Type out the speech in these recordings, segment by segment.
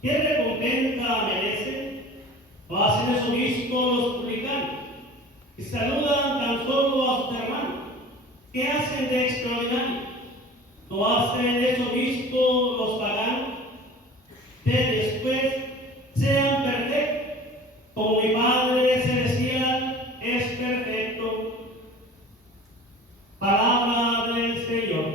¿Qué recompensa merecen? ¿O hacen eso mismo los publicanos, que saludan tan solo a sus hermanos? ¿Qué hacen de extraordinario? ¿No hacen eso mismo los paganos? Ustedes pues sean perfectos, como mi Padre Celestial es perfecto. Palabra del Señor.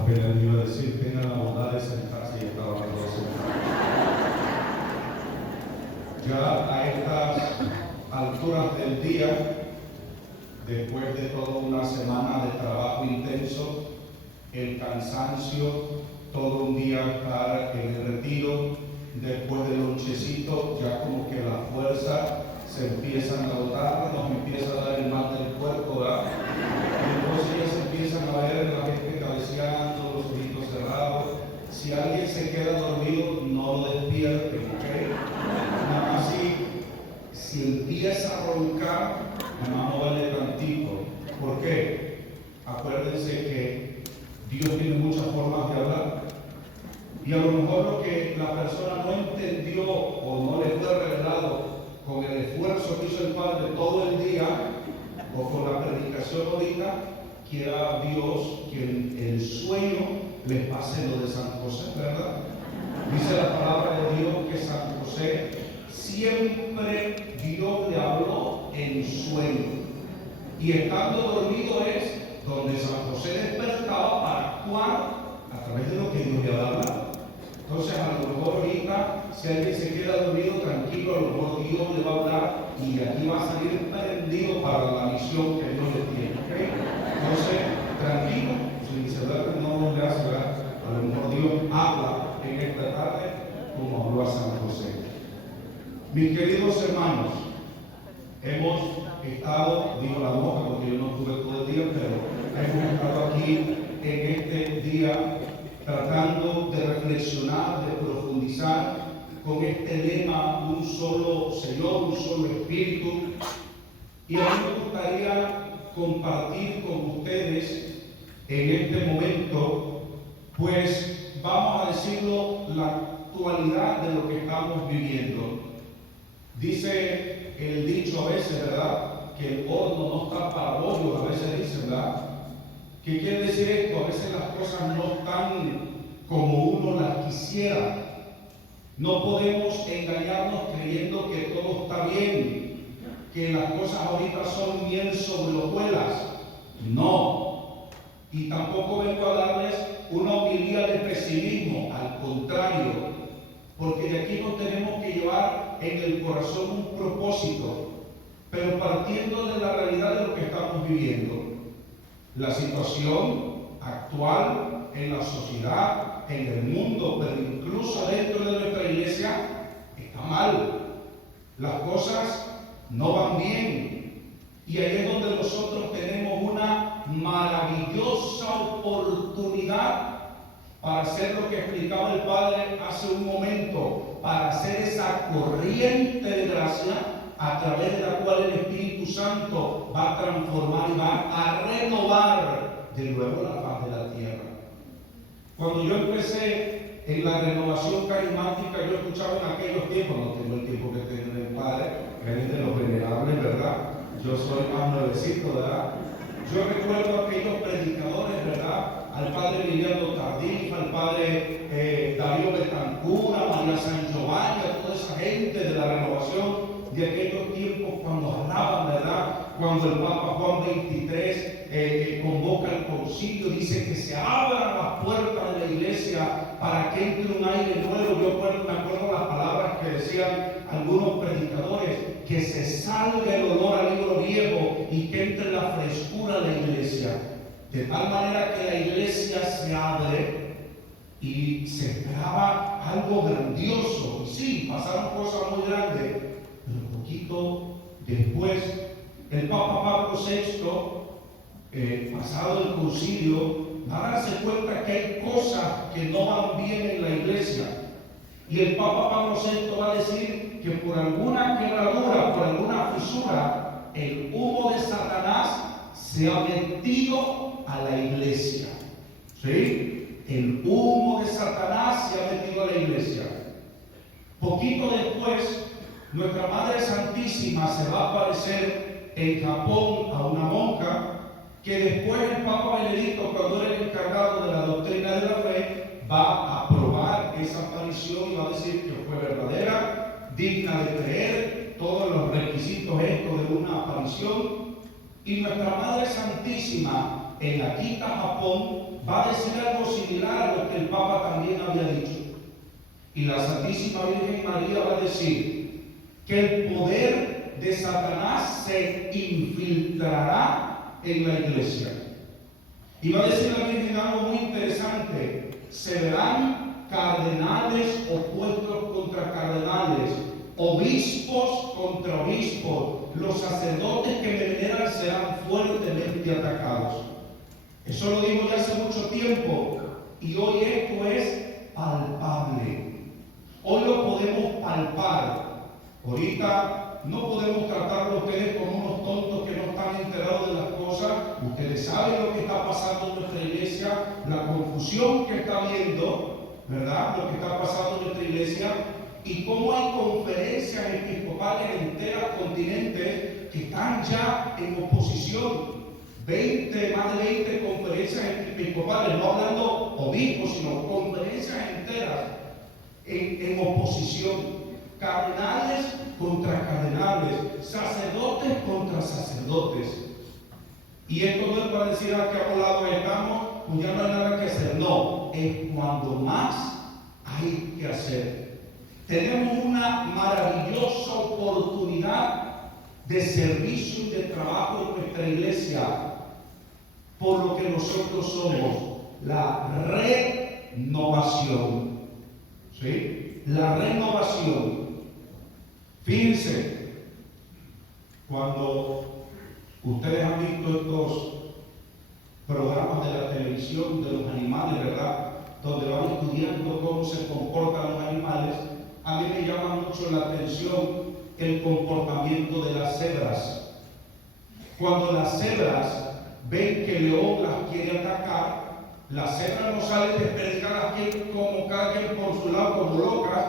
Apenas iba a decir, tengan la bondad de sentarse y estaba todos sentados. Ya a estas alturas del día, después de toda una semana de trabajo intenso, el cansancio, todo un día estar en el retiro, después del lonchecito, ya como que la fuerza se empiezan a agotar, nos empieza a dar el mal del cuerpo, ¿verdad? Y entonces ya se empiezan a ver la gente cabeceando, los ojitos cerrados. Si alguien se queda dormido, no lo despierten, ¿ok? Nada más si empieza a roncar, nada más no vale tantito. ¿Por qué? Acuérdense que Dios tiene muchas formas de hablar. Y a lo mejor lo que la persona no entendió o no le fue revelado con el esfuerzo que hizo el Padre todo el día o con la predicación ahorita, quiera Dios que en el sueño les pase lo de San José, ¿verdad? Dice la palabra de Dios que San José siempre Dios le habló en sueño. Y estando dormido es donde San José despertaba para actuar a través de lo que Dios le había hablado. Entonces, a lo mejor ahorita, si alguien se queda dormido, tranquilo, a lo mejor Dios le va a hablar y de aquí va a salir prendido para la misión que Dios le tiene. ¿Okay? Entonces, tranquilo, si se duerme, no le hace, ¿verdad? A lo mejor Dios habla en esta tarde como habló a San José. Mis queridos hermanos, hemos estado, digo la boca porque yo no estuve todo el día, pero hemos estado aquí en este día tratando de reflexionar, de profundizar con este lema, un solo Señor, un solo Espíritu. Y a mí me gustaría compartir con ustedes en este momento, pues vamos a decirlo, la actualidad de lo que estamos viviendo. Dice el dicho a veces, ¿verdad?, que el horno no está para bollos, a veces dicen, ¿verdad? ¿Qué quiere decir esto? A veces las cosas no están como uno las quisiera. No podemos engañarnos creyendo que todo está bien, que las cosas ahorita son miel sobre hojuelas. No. Y tampoco vengo a darles una homilía de pesimismo, al contrario, porque de aquí nos tenemos que llevar en el corazón un propósito, pero partiendo de la realidad de lo que estamos viviendo. La situación actual en la sociedad, en el mundo, pero incluso dentro de nuestra iglesia, está mal. Las cosas no van bien. Y ahí es donde nosotros tenemos una maravillosa oportunidad para hacer lo que explicaba el Padre hace un momento, para hacer esa corriente de gracia a través de la cual el Espíritu Santo va a transformar y va a renovar de nuevo la faz de la tierra. Cuando yo empecé en la renovación carismática, yo escuchaba en aquellos tiempos, no tengo el tiempo que tiene el Padre, es de los venerables, ¿verdad? Yo soy más nuevecito, ¿verdad? Yo recuerdo a aquellos predicadores, ¿verdad? Al Padre Liliano Tardif, al Padre Darío Betancur, a María San Giovanni, a toda esa gente de la renovación de aquellos tiempos cuando hablaban, ¿verdad? Cuando el Papa Juan XXIII convoca el concilio, dice que se abran las puertas de la iglesia para que entre un aire nuevo. Yo me acuerdo las palabras que decían algunos predicadores, que se salga el olor al libro viejo y que entre la frescura a la iglesia. De tal manera que la iglesia se abre y se esperaba algo grandioso. Y sí, pasaron cosas muy grandes, pero un poquito después, el Papa Pablo VI, pasado el concilio, va a darse cuenta que hay cosas que no van bien en la iglesia. Y el Papa Pablo VI va a decir que por alguna quebradura, por alguna fisura, el humo de Satanás se ha metido a la iglesia. ¿Sí? El humo de Satanás se ha metido a la iglesia. Poquito después, nuestra Madre Santísima se va a aparecer en Japón a una monja que después el Papa Benedicto, cuando era el encargado de la doctrina de la fe, va a aprobar esa aparición y va a decir que fue verdadera, digna de creer, todos los requisitos estos de una aparición. Y nuestra Madre Santísima en Akita, Japón, va a decir algo similar a lo que el Papa también había dicho. Y la Santísima Virgen María va a decir que el poder de Satanás se infiltrará en la iglesia. Y va a decir la Virgen algo muy interesante: se verán cardenales opuestos contra cardenales, obispos contra obispos, los sacerdotes que me veneran serán fuertemente atacados. Eso lo digo ya hace mucho tiempo y hoy esto es palpable. Hoy lo podemos palpar. Ahorita no podemos tratarlo a ustedes como unos tontos que no están enterados de las cosas. Ustedes saben lo que está pasando en nuestra iglesia, la confusión que está habiendo, ¿verdad? Lo que está pasando en nuestra iglesia y cómo hay conferencias episcopales enteras, continentes, que están ya en oposición. Más de 20 conferencias episcopales, no hablando obispos, sino conferencias enteras en oposición. Cardenales contra cardenales, sacerdotes contra sacerdotes. Y esto no es para decir que a un lado estamos, pues ya no hay nada que hacer. No, es cuando más hay que hacer. Tenemos una maravillosa oportunidad de servicio y de trabajo en nuestra iglesia, por lo que nosotros somos la renovación. ¿Sí? La renovación. Fíjense, cuando ustedes han visto estos programas de la televisión de los animales, ¿verdad? Donde van estudiando cómo se comportan los animales, a mí me llama mucho la atención el comportamiento de las cebras. Cuando las cebras ven que el león las quiere atacar, las cebras no salen desperdigadas como cada quien por su lado como locas.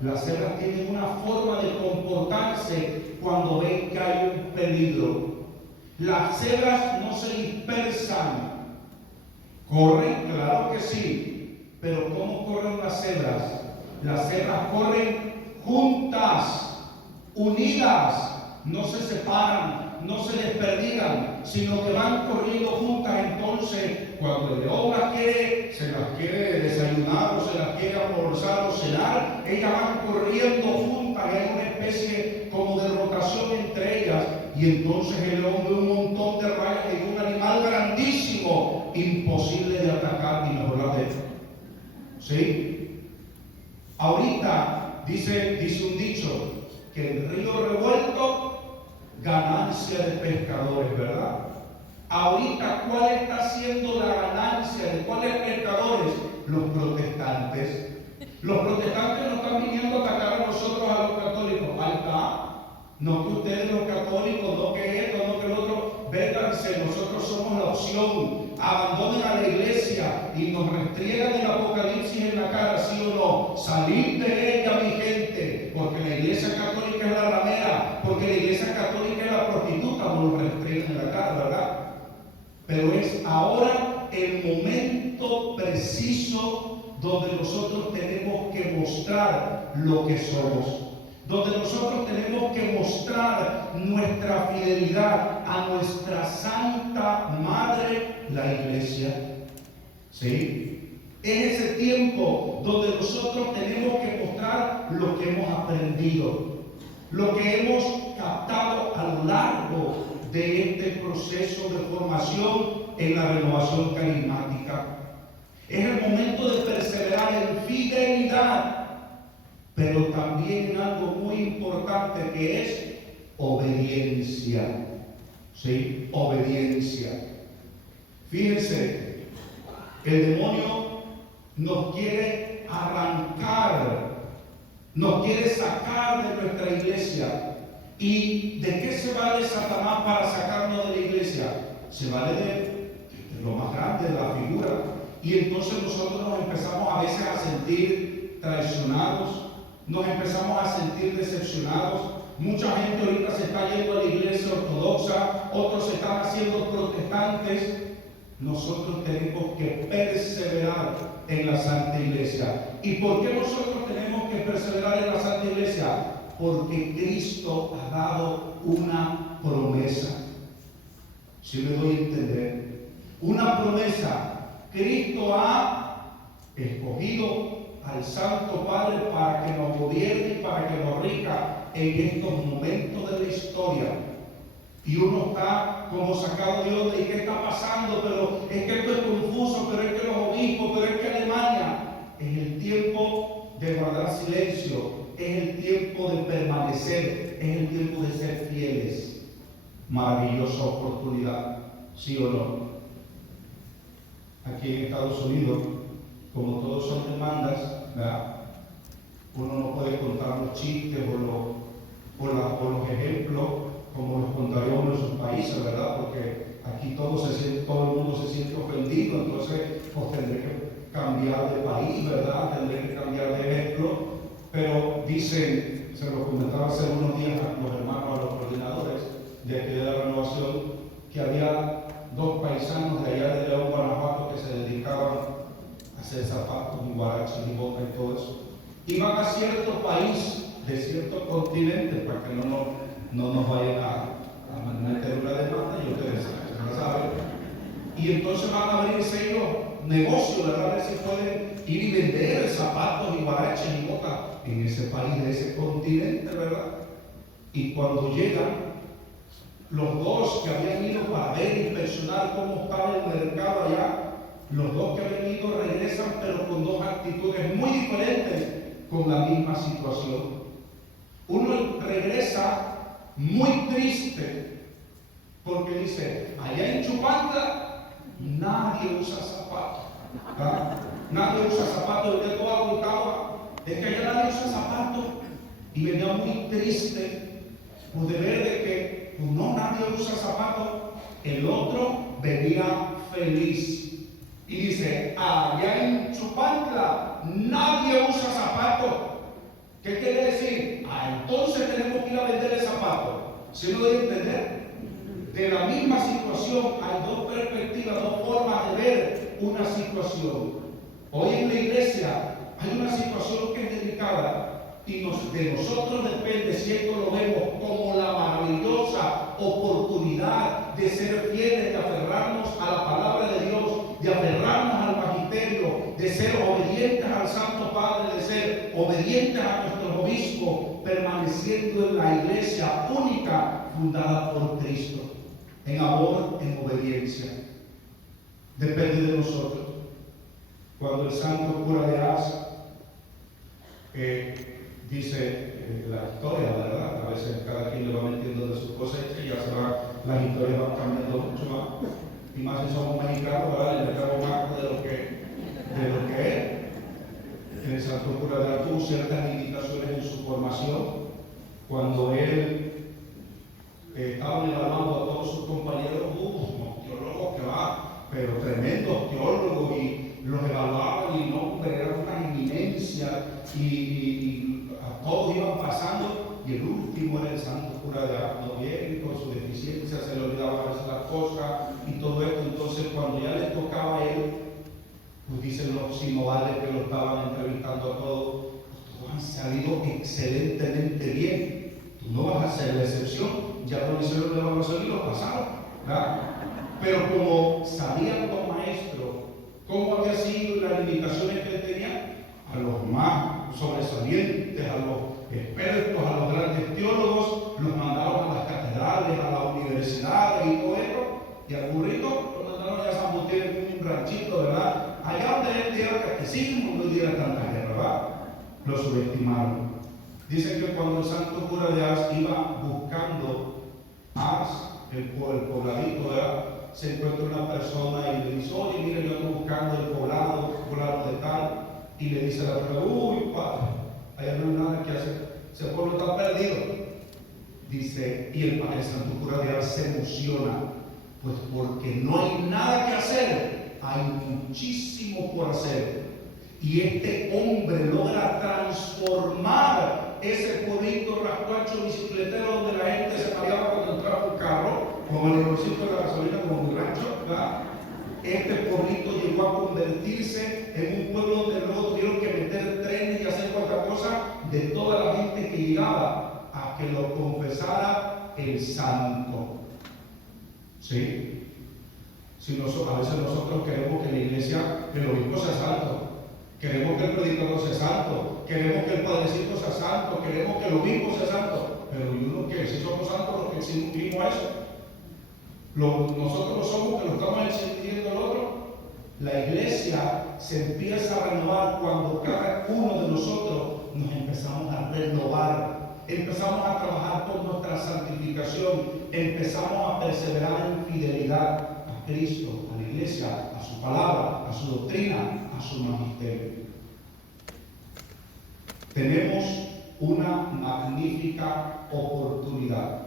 Las cebras tienen una forma de comportarse cuando ven que hay un peligro. Las cebras no se dispersan. Corren, claro que sí, pero ¿cómo corren las cebras? Las cebras corren juntas, unidas, no se separan, no se desperdigan, sino que van corriendo juntas. Entonces, cuando el león se las quiere desayunar o se las quiere almorzar o cenar, ellas van corriendo juntas y hay una especie como de rotación entre ellas. Y entonces el león ve un montón de rayas en un animal grandísimo, imposible de atacar ni mejorar de él. ¿Sí? Ahorita dice un dicho, que el río revuelto, ganancia de pescadores, ¿verdad? Ahorita, ¿cuál está siendo la ganancia de cuáles pescadores? Los protestantes. Los protestantes no están viniendo a atacar a nosotros, a los católicos. Ahí está. No que ustedes los católicos, no que esto, no que lo otro. Vénganse, nosotros somos la opción. Abandonen a la iglesia y nos restriegan el Apocalipsis en la cara, ¿sí o no? Salid de ella, mi gente, porque la iglesia católica es la ramera, porque la iglesia católica es la prostituta, nos lo restriegan en la cara, ¿verdad? Pero es ahora el momento preciso donde nosotros tenemos que mostrar lo que somos, donde nosotros tenemos que mostrar nuestra fidelidad a nuestra Santa Madre, la Iglesia. ¿Sí? Es ese tiempo donde nosotros tenemos que mostrar lo que hemos aprendido, lo que hemos captado a lo largo de este proceso de formación en la renovación carismática. Es el momento de perseverar en fidelidad, pero también en algo muy importante que es obediencia. ¿Sí? Obediencia. Fíjense, el demonio nos quiere arrancar, nos quiere sacar de nuestra iglesia. ¿Y de qué se vale Satanás para sacarnos de la iglesia? Se vale de lo más grande, de la figura. Y entonces nosotros nos empezamos a veces a sentir traicionados, nos empezamos a sentir decepcionados. Mucha gente ahorita se está yendo a la iglesia ortodoxa, otros se están haciendo protestantes. Nosotros tenemos que perseverar en la Santa Iglesia. ¿Y por qué nosotros tenemos que perseverar en la Santa Iglesia? Porque Cristo ha dado una promesa. Si me doy a entender, una promesa. Cristo ha escogido al Santo Padre para que nos gobierne y para que nos rija en estos momentos de la historia. Y uno está como sacado de onda, ¿y qué está pasando? Pero es que esto es confuso, pero es que los obispos, pero es que Alemania. Es el tiempo de guardar silencio, es el tiempo de permanecer, es el tiempo de ser fieles. Maravillosa oportunidad, ¿sí o no? Aquí en Estados Unidos, como todos son demandas, ¿verdad? Uno no puede contar los chistes o los ejemplos como los contaríamos en sus países, ¿verdad? Porque aquí todo el mundo se siente ofendido, entonces pues tendré que cambiar de país, ¿verdad? Tendré que cambiar de ejemplo. Pero dicen, se lo comentaba hace unos días a los hermanos, a los coordinadores de aquí de la renovación, que había 2 paisanos de allá de León, Guanajuato, que se dedicaban a hacer zapatos y guaraches y botas y todo eso. Iban a cierto país, de cierto continente, para que no nos vayan a meter una demanda, y ustedes ya saben. Y entonces van a abrirse ellos negocios, ¿verdad? A ver si pueden ir y vender zapatos y guaraches y botas en ese país, de ese continente, ¿verdad? Y cuando llegan, los 2 que habían ido para ver y inspeccionar cómo estaba el mercado allá, los 2 que habían ido regresan, pero con 2 actitudes muy diferentes con la misma situación. Uno regresa muy triste porque dice, allá en Chupantla nadie usa zapatos, ¿verdad? Nadie usa zapatos, yo todo agotado, es que allá nadie usa zapatos, y venía muy triste pues, de ver de que pues, no, nadie usa zapatos. El otro venía feliz y dice, allá en Chupantla nadie usa zapatos. ¿Qué quiere decir? Entonces tenemos que ir a vender el zapato. ¿Sí lo doy a entender? De la misma situación hay 2 perspectivas, 2 formas de ver una situación. Hoy en la iglesia hay una situación que es delicada y de nosotros depende si esto lo vemos como la maravillosa oportunidad de ser fieles, de aferrarnos a la palabra de Dios, de aferrarnos al magisterio, de ser obedientes al Santo Padre, de ser obedientes a nuestros obispos, permaneciendo en la iglesia única fundada por Cristo, en amor, en obediencia. Depende de nosotros. Cuando el santo cura de Ars dice la historia, ¿verdad? A veces cada quien le va metiendo de sus cosecha y ya se va, las historias van cambiando mucho más. Y más si somos mexicanos, ¿verdad? Le metemos más de lo que es. El santo cura de Ars tuvo ciertas limitaciones en su formación. Cuando él estaban evaluando a todos sus compañeros, unos teólogos que pero tremendos teólogos, y los evaluaban y no, pero eran una eminencia, y a todos iban pasando, y el último era el santo cura de Ars, no bien, con su deficiencia se le olvidaban a veces las cosas y todo esto. Entonces cuando ya le tocaba a él, pues dicen los sinodales que lo estaban entrevistando a todos, han salido excelentemente bien, tú no vas a ser la excepción, ya lo hicieron la evaluación y lo pasaron, ¿verdad? Pero como sabían los maestros cómo había sido y las limitaciones que él tenía, a los más sobresalientes, a los expertos, a los grandes teólogos, los mandaron a las catedrales, a las universidades y todo esto, y al burrito lo mandaron a San Martín en un ranchito, ¿verdad? Allá donde él diera catecismo, no diera tanta guerra, ¿verdad? Lo subestimaron. Dicen que cuando el santo cura de Ars iba buscando Ars, el pobladito, ¿verdad? Se encuentra una persona y le dice, oye, mire, yo ando buscando el poblado de tal, y le dice a la persona, uy, padre, allá no hay nada que hacer, ese pueblo está perdido. dice, y el Padre Santo Cura de Ars se emociona, pues porque no hay nada que hacer, hay muchísimo por hacer. Y este hombre logra transformar ese pueblito rascuacho bicicletero donde la gente se mareaba cuando entraba un carro, con el olorcito de la gasolina como mi rancho, ¿verdad? Este pueblito llegó a convertirse en un pueblo donde luego tuvieron que meter trenes y hacer cuanta cosa de toda la gente que llegaba a que lo confesara el santo. ¿Sí? Si a veces nosotros queremos que la iglesia, que el obispo sea santo, queremos que el predicador sea santo, queremos que el padrecito sea santo, queremos que el obispo sea santo, pero ¿y uno qué? Si somos santos los que exigimos eso. Nosotros somos que lo estamos exigiendo el otro. La iglesia se empieza a renovar cuando cada uno de nosotros nos empezamos a renovar, empezamos a trabajar por nuestra santificación, empezamos a perseverar en fidelidad a Cristo, a la iglesia, a su palabra, a su doctrina, a su magisterio. Tenemos una magnífica oportunidad.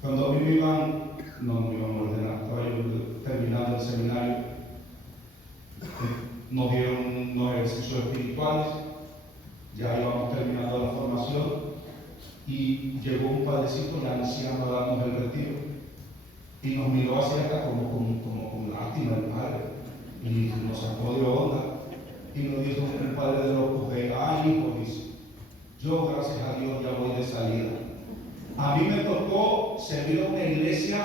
Cuando a mí me iban a ordenar, estaba yo terminando el seminario, nos dieron unos ejercicios espirituales, ya íbamos terminando la formación y llegó un padrecito, ya anciano, a darnos el retiro y nos miró hacia acá como con lástima el padre y nos sacó de onda y nos dijo un padre de los coge, ay hijo, dice, yo gracias a Dios ya voy de salida. A mí me tocó servir a una iglesia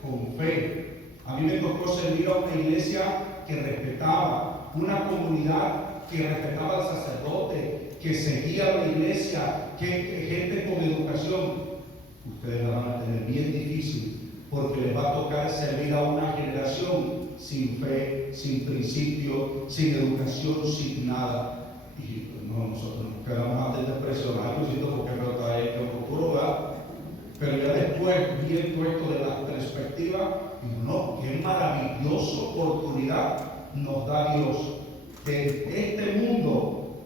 con fe. A mí me tocó servir a una iglesia que respetaba, una comunidad que respetaba al sacerdote, que seguía a la iglesia, que gente con educación. Ustedes la van a tener bien difícil porque les va a tocar servir a una generación sin fe, sin principio, sin educación, sin nada. Y no, nosotros nos quedamos antes de presionar, porque no trae el futuro, ¿verdad? Pero ya después, viendo esto de la perspectiva, no, qué maravillosa oportunidad nos da Dios de este mundo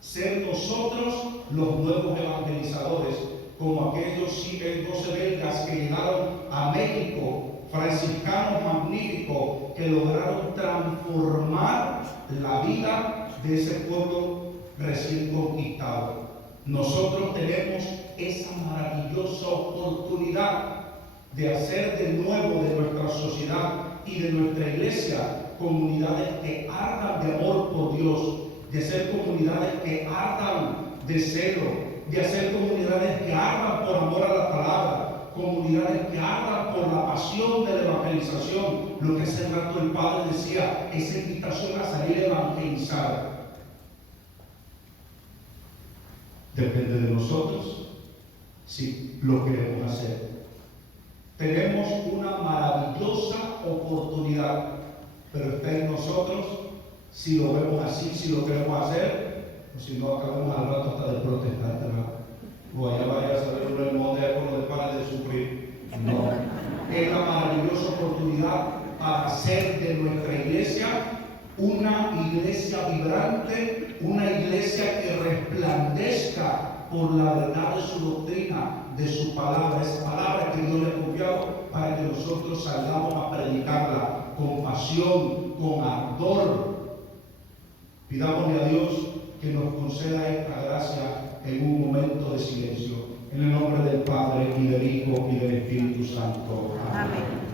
ser nosotros los nuevos evangelizadores, como aquellos 12 belgas que llegaron a México, franciscanos magníficos que lograron transformar la vida de ese pueblo recién conquistado. Nosotros tenemos esa maravillosa oportunidad de hacer de nuevo de nuestra sociedad y de nuestra iglesia comunidades que ardan de amor por Dios, de hacer comunidades que ardan de celo, de hacer comunidades que ardan por amor a la palabra, comunidades que ardan por la pasión de la evangelización, lo que hace rato el Padre decía, esa invitación a salir a evangelizar. Depende de nosotros si lo queremos hacer. Tenemos una maravillosa oportunidad, pero está en nosotros si lo vemos así, si lo queremos hacer, o si no acabamos al rato hasta de protestar, ¿verdad? O allá vaya a saber uno el monte con los panes de sufrir. No. Es la maravillosa oportunidad para hacer de nuestra iglesia una iglesia vibrante, una iglesia que resplandezca por la verdad de su doctrina, de su palabra, esa palabra que Dios le ha confiado para que nosotros salgamos a predicarla con pasión, con ardor. Pidámosle a Dios que nos conceda esta gracia en un momento de silencio. En el nombre del Padre, y del Hijo, y del Espíritu Santo. Amén.